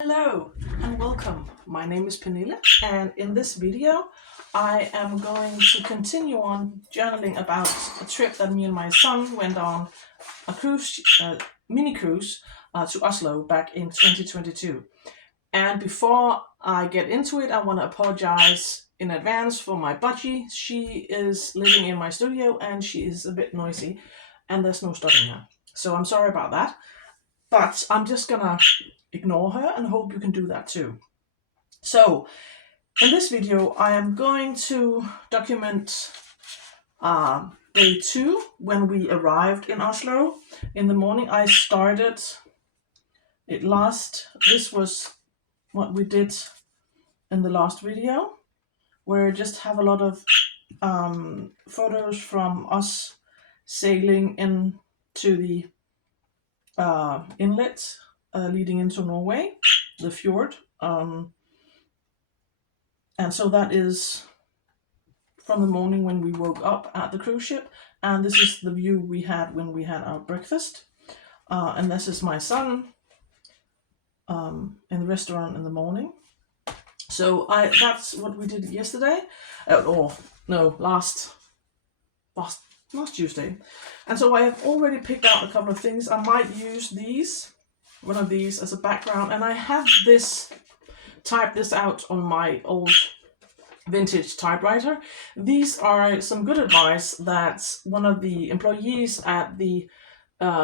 Hello and welcome. My name is Pernille, and in this video I am going to continue on journaling about a trip that me and my son went on, a cruise, mini cruise to Oslo back in 2022. And before I get into it, I want to apologize in advance for my budgie. She is living in my studio and she is a bit noisy, and there's no stopping her. So I'm sorry about that, but I'm just gonna ignore her and hope you can do that too. So in this video, I am going to document day 2 when we arrived in Oslo. In the morning, I started it last. This was what we did in the last video, where I just have a lot of photos from us sailing into the inlet leading into Norway, the fjord. And so that is from the morning when we woke up at the cruise ship, and this is the view we had when we had our breakfast. And this is my son in the restaurant in the morning. So that's what we did yesterday, or no, last Tuesday. And so I have already picked out a couple of things. I might use one of these as a background, and I have typed this out on my old vintage typewriter. These are some good advice that one of the employees at the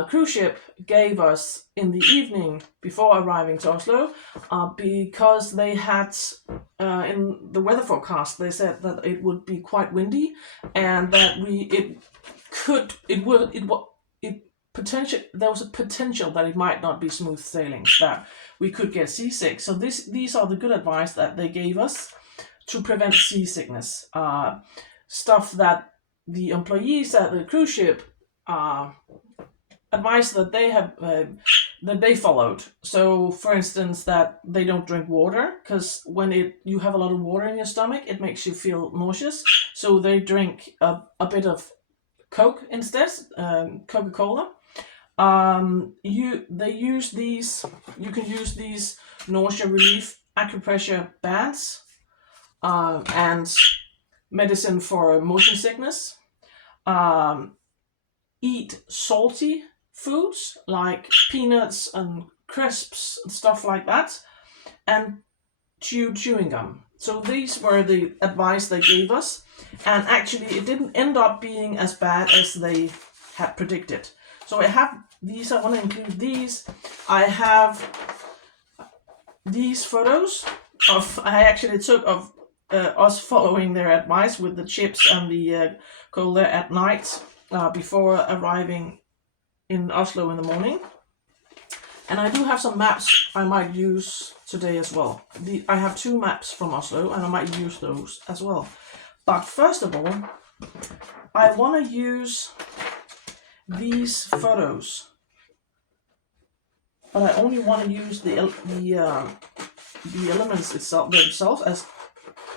cruise ship gave us in the evening before arriving to Oslo, because they had in the weather forecast they said that it would be quite windy and that there was a potential that it might not be smooth sailing, that we could get seasick. So these are the good advice that they gave us to prevent seasickness. Stuff that the employees at the cruise ship advice that they followed. So, for instance, that they don't drink water, because when you have a lot of water in your stomach, it makes you feel nauseous. So they drink a bit of Coke instead, Coca-Cola. They use these. You can use these nausea relief acupressure bands and medicine for motion sickness. Eat salty foods like peanuts and crisps and stuff like that, and chewing gum. So these were the advice they gave us, and actually it didn't end up being as bad as they had predicted. So I have these. I want to include these. I have these photos I actually took of us following their advice with the chips and the cola at night before arriving in Oslo in the morning. And I do have some maps I might use today as well. I have 2 maps from Oslo and I might use those as well. But first of all, I want to use these photos. But I only want to use the elements themselves as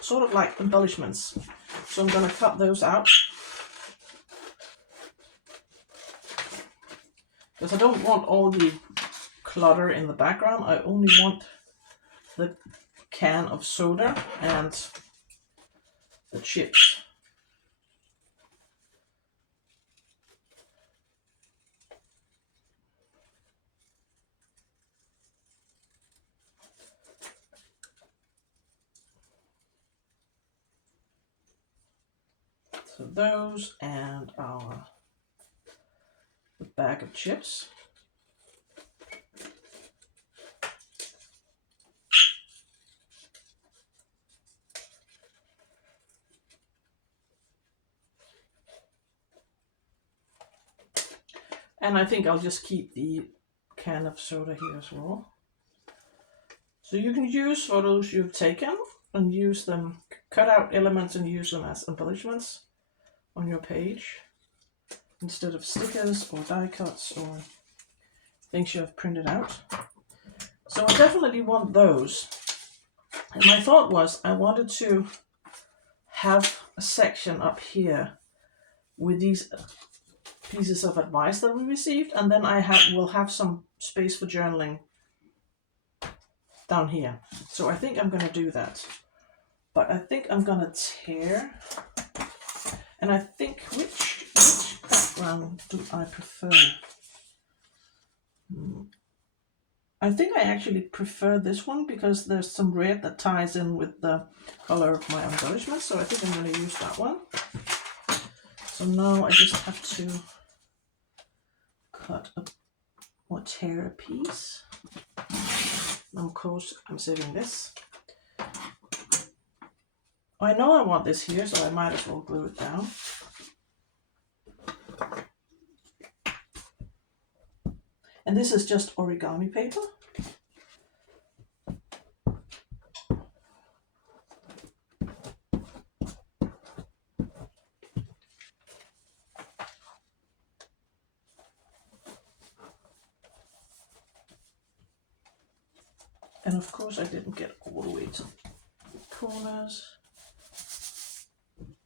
sort of like embellishments. So I'm going to cut those out, because I don't want all the clutter in the background. I only want the can of soda and the chips. So those and the bag of chips. And I think I'll just keep the can of soda here as well. So you can use photos you've taken and use them, cut out elements and use them as embellishments on your page instead of stickers or die cuts or things you have printed out. So I definitely want those. And my thought was I wanted to have a section up here with these pieces of advice that we received, and then will have some space for journaling down here. So I think I'm gonna do that. But I think I'm gonna tear. And I think which background do I prefer? I think I actually prefer this one because there's some red that ties in with the color of my embellishment. So I think I'm going to use that one. So now I just have to cut or tear a piece. Of course, I'm saving this. I know I want this here, so I might as well glue it down. And this is just origami paper. And of course I didn't get all the way to the corners.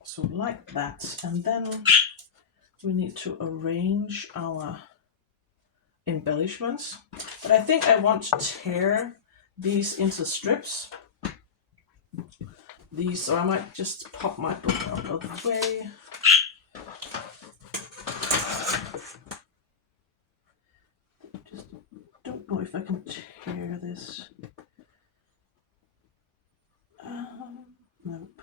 So like that. And then we need to arrange our embellishments. But I think I want to tear these into strips. These, or I might just pop my book out of the way. Just don't know if I can tear this. Nope.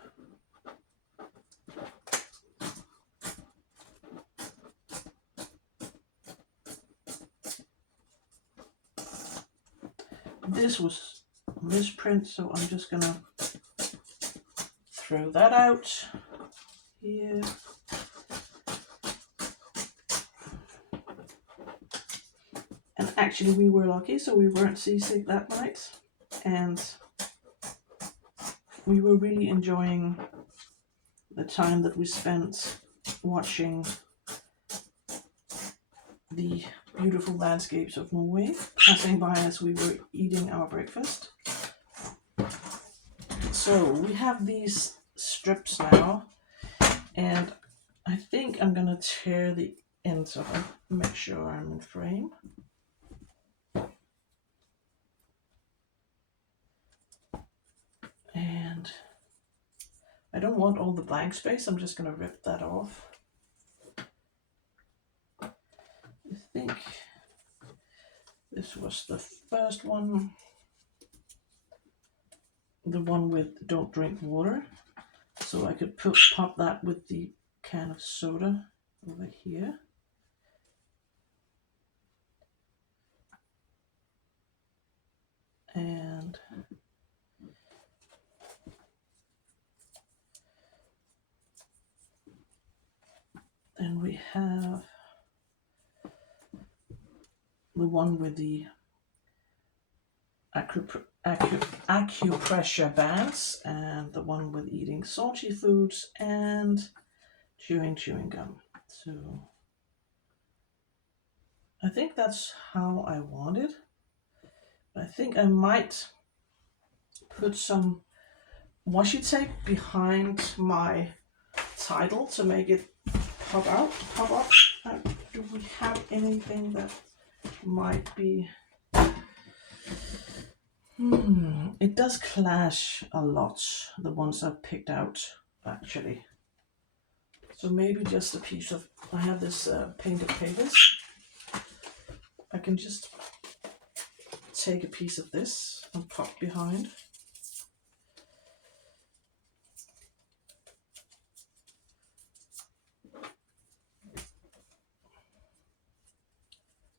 This was misprint, so I'm just gonna throw that out here. And actually we were lucky, so we weren't seasick that night. And we were really enjoying the time that we spent watching the beautiful landscapes of Norway passing by as we were eating our breakfast. So we have these strips now, and I think I'm gonna tear the ends of it, make sure I'm in frame. And I don't want all the blank space, I'm just gonna rip that off. I think this was the first one, the one with don't drink water. So I could pop that with the can of soda over here. And then we have the one with the acupressure bands, and the one with eating salty foods and chewing gum. So I think that's how I want it. I think I might put some washi tape behind my title to make it pop up. Do we have anything that might be... It does clash a lot, the ones I've picked out, actually. So maybe just a piece of... I have this painted papers. I can just take a piece of this and pop behind.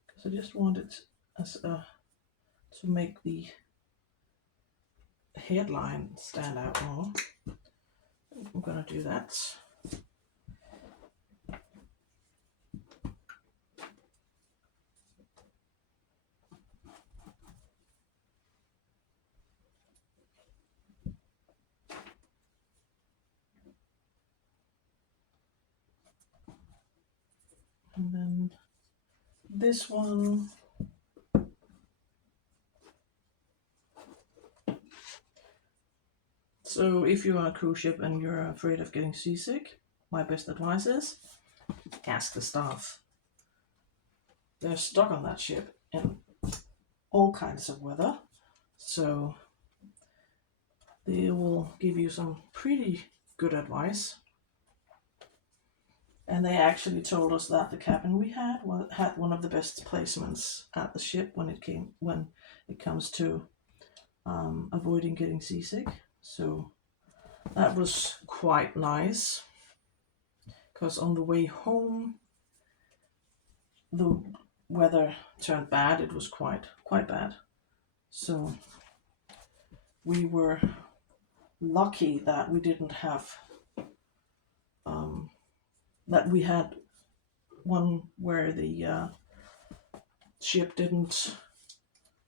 Because I just want it as a... to make the headline stand out more. I'm gonna do that. And then this one. So if you're on a cruise ship and you're afraid of getting seasick, my best advice is ask the staff. They're stuck on that ship in all kinds of weather. So they will give you some pretty good advice. And they actually told us that the cabin we had one of the best placements at the ship when it comes to avoiding getting seasick. So that was quite nice, because on the way home the weather turned bad. It was quite bad. So we were lucky that we didn't have that we had one where the ship didn't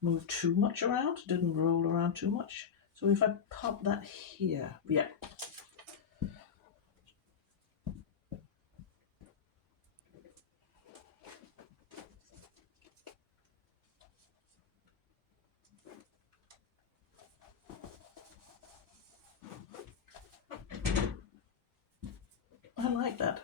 move too much around, didn't roll around too much. So if I pop that here, yeah. I like that.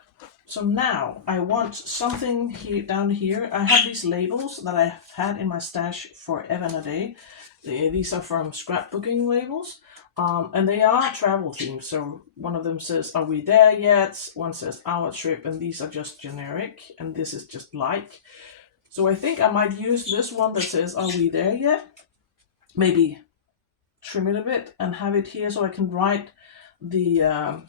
So now I want something here down here. I have these labels that I've had in my stash forever and a day. These are from scrapbooking labels. And they are travel themed. So one of them says, "Are we there yet?" One says, "Our trip," and these are just generic. And this is just like. So I think I might use this one that says, "Are we there yet?" Maybe trim it a bit and have it here so I can write the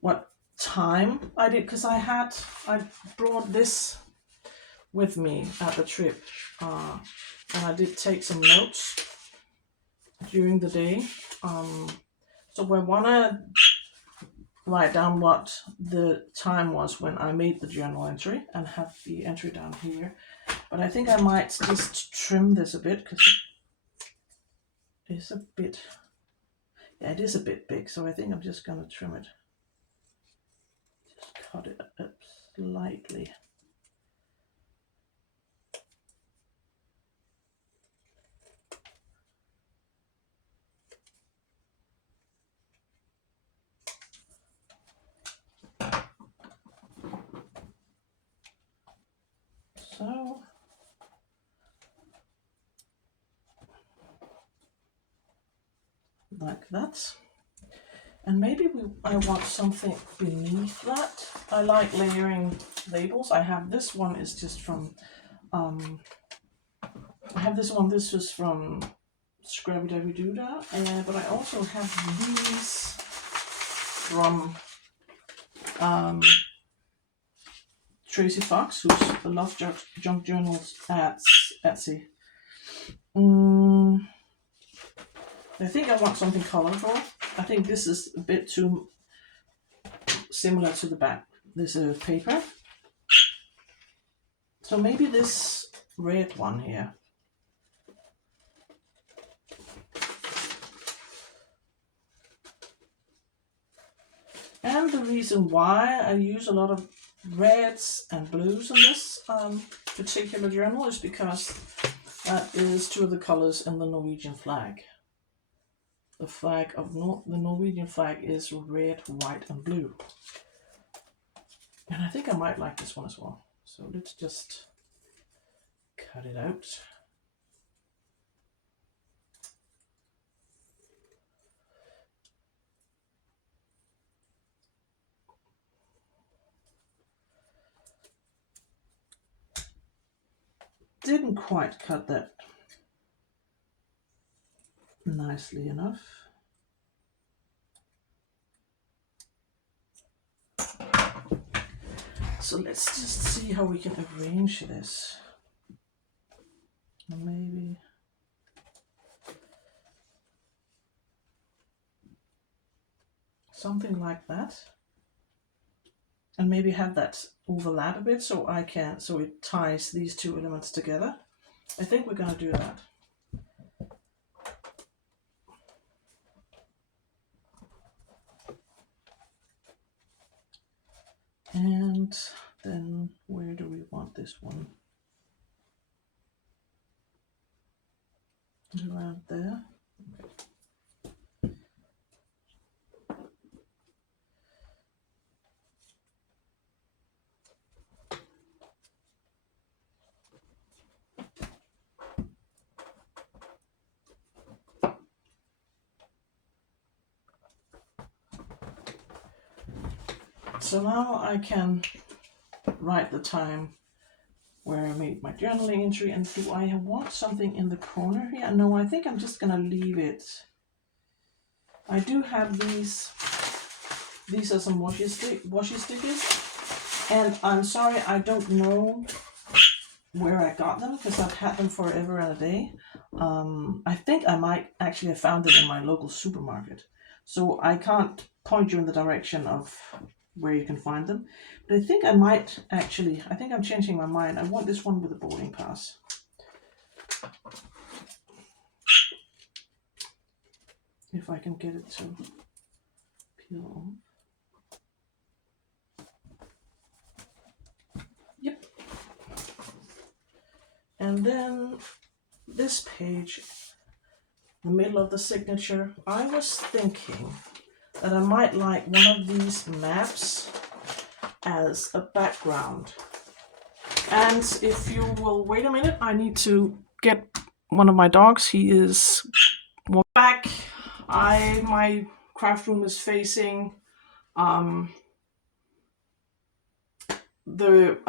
what time I did, because I brought this with me at the trip, and I did take some notes during the day. So I want to write down what the time was when I made the journal entry and have the entry down here. But I think I might just trim this a bit, because it is a bit, yeah, it is a bit big. So I think I'm just going to trim it. Just cut it up slightly. So like that. And maybe I want something beneath that. I like layering labels. I have this one is just from, I have this one, this was from Scrabby Dabby Doodah, but I also have these from Tracy Fox, who's the Love Junk Journals at Etsy. I think I want something colorful. I think this is a bit too similar to the back. This is paper. So maybe this red one here. And the reason why I use a lot of reds and blues in this particular journal is because that is two of the colors in the Norwegian flag. The flag of the Norwegian flag is red, white, and blue. And I think I might like this one as well. So let's just cut it out. Didn't quite cut that nicely enough. So let's just see how we can arrange this. Maybe something like that. And maybe have that overlap a bit so it ties these two elements together. I think we're going to do that. And then where do we want this one? Around there. Okay. So now I can write the time where I made my journaling entry. And do I want something in the corner here? No, I think I'm just gonna leave it. I do have these. These are some washi stickers. And I'm sorry, I don't know where I got them because I've had them forever and a day. I think I might actually have found them in my local supermarket. So I can't point you in the direction of where you can find them. But I think I might actually, I think I'm changing my mind. I want this one with a boarding pass. If I can get it to peel off. Yep. And then this page, the middle of the signature, I was thinking that I might like one of these maps as a background. And if you will wait a minute, I need to get one of my dogs. He is back. My craft room is facing a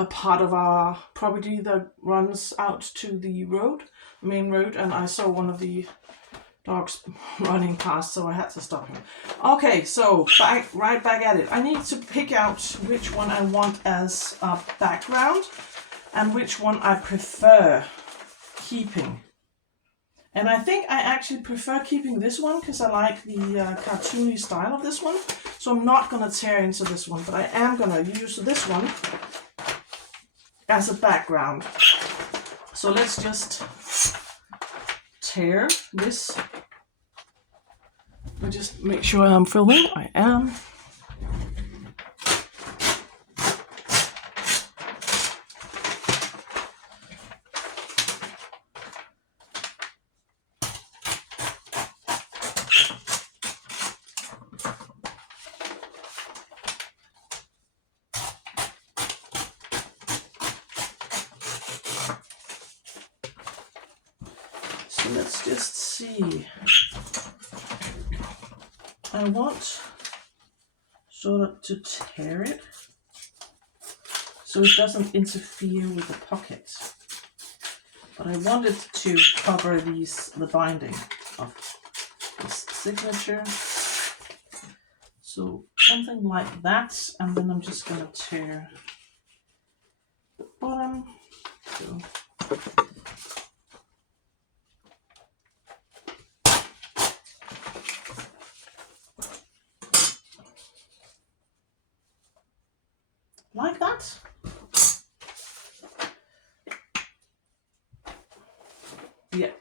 part of our property that runs out to the road, main road, and I saw one of the dogs running past, so I had to stop him. Okay, so right back at it. I need to pick out which one I want as a background and which one I prefer keeping. And I think I actually prefer keeping this one because I like the cartoony style of this one. So I'm not going to tear into this one, but I am going to use this one as a background. So let's just tear this. I'll just make sure I'm filming. I am. So let's just see. I want sort of to tear it so it doesn't interfere with the pockets. But I wanted to cover the binding of this signature. So something like that, and then I'm just going to tear the bottom. So like that. Yeah.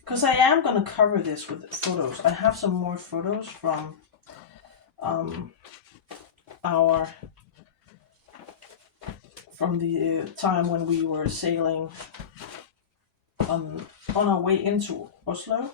Because I am going to cover this with photos. I have some more photos from the time when we were sailing on our way into Oslo.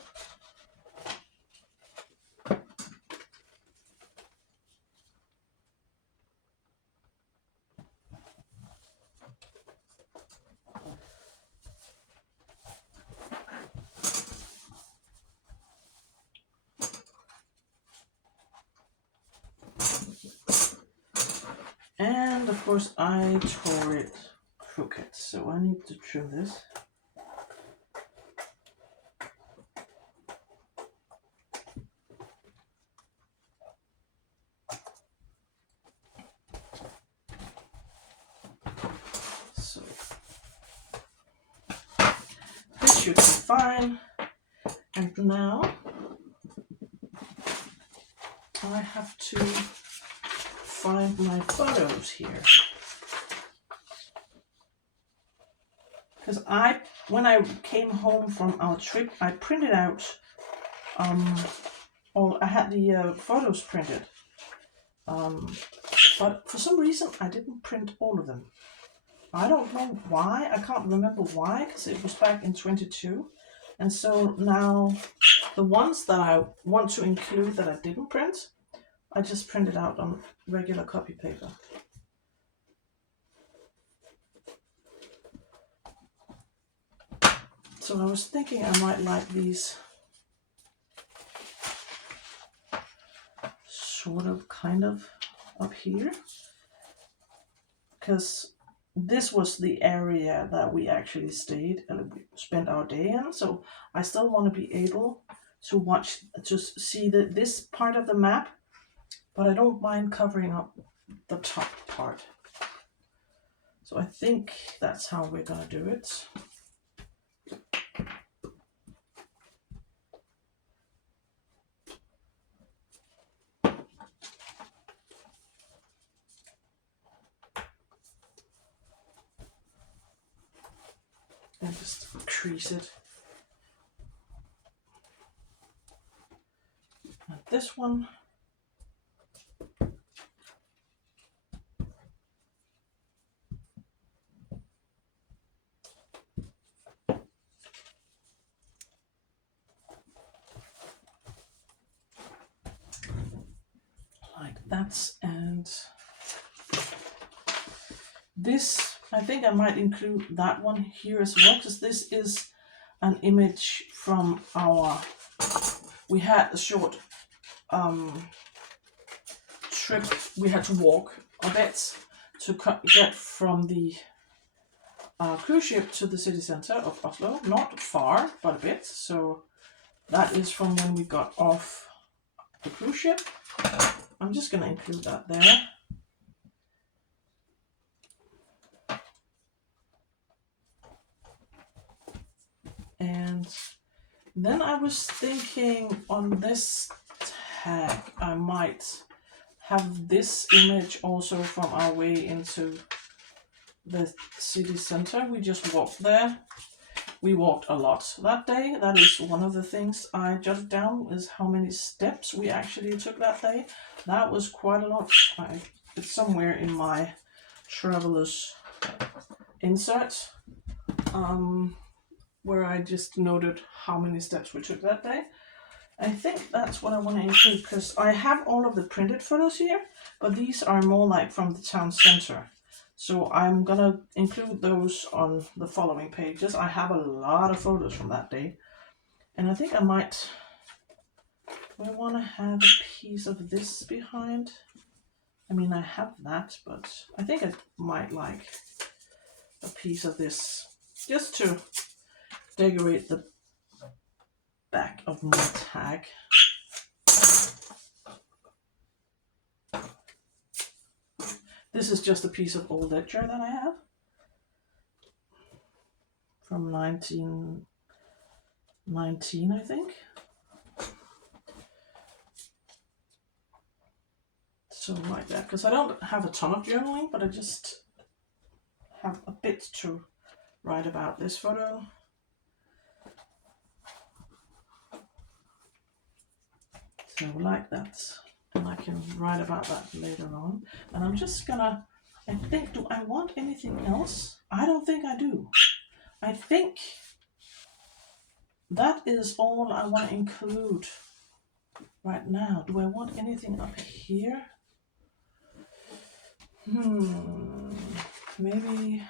And of course I tore it crooked, so I need to trim this. So this should be fine. And now I have to find my photos here. Because when I came home from our trip, I printed out, I had the photos printed. But for some reason, I didn't print all of them. I don't know why. I can't remember why, because it was back in 22. And so now the ones that I want to include that I didn't print, I just printed out on regular copy paper. So I was thinking I might like these sort of kind of up here, because this was the area that we actually stayed and we spent our day in. So I still want to be able to watch, just see this part of the map, but I don't mind covering up the top part. So I think that's how we're gonna do it. And just crease it. And this one. Like that. And this, I think I might include that one here as well, because this is an image from we had a short trip. We had to walk a bit to get from the cruise ship to the city center of Oslo. Not far, but a bit. So that is from when we got off the cruise ship. I'm just going to include that there. And then I was thinking on this tag, I might have this image also from our way into the city center. We just walked there. We walked a lot that day. That is one of the things I jotted down, is how many steps we actually took that day. That was quite a lot. It's somewhere in my traveler's insert, where I just noted how many steps we took that day. I think that's what I want to include, because I have all of the printed photos here, but these are more like from the town center. So I'm gonna include those on the following pages. I have a lot of photos from that day. And I think I might, do I want to have a piece of this behind? I mean, I have that, but I think I might like a piece of this, just to decorate the back of my tag. This is just a piece of old ledger that I have from 1919, I think. So like that, because I don't have a ton of journaling, but I just have a bit to write about this photo. So like that, and I can write about that later on. And I'm just gonna, I think, do I want anything else? I don't think I do. I think that is all I want to include right now. Do I want anything up here? Maybe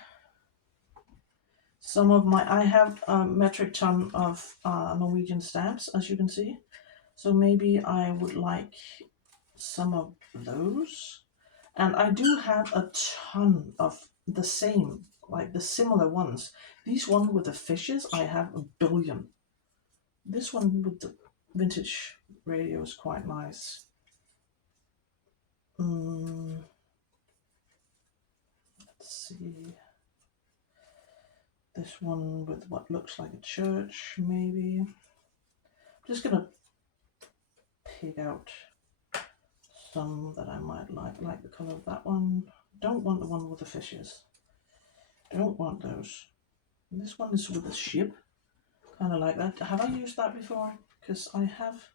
some of I have a metric ton of Norwegian stamps, as you can see. So maybe I would like some of those. And I do have a ton of the same, like the similar ones. These ones with the fishes, I have a billion. This one with the vintage radio is quite nice. Let's see. This one with what looks like a church, maybe. I'm just gonna pick out some that I might like the color of that one. Don't want the one with the fishes. Don't want those. And this one is with a ship, kind of like that. Have I used that before? Because I have,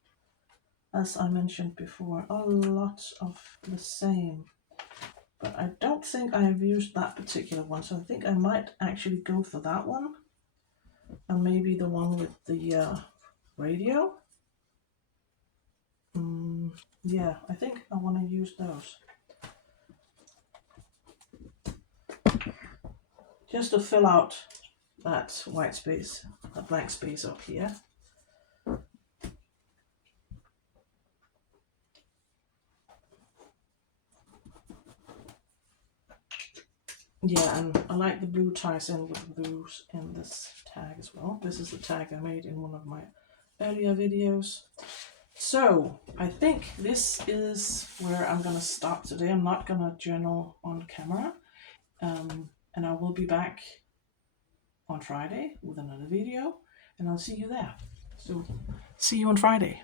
as I mentioned before, a lot of the same. But I don't think I have used that particular one, so I think I might actually go for that one. And maybe the one with the radio. Yeah, I think I want to use those. Just to fill out that white space, that blank space up here. Yeah, and I like the blue ties in with the blues in this tag as well. This is the tag I made in one of my earlier videos. So I think this is where I'm gonna stop today. I'm not gonna journal on camera, and I will be back on Friday with another video, and I'll see you there. So see you on Friday.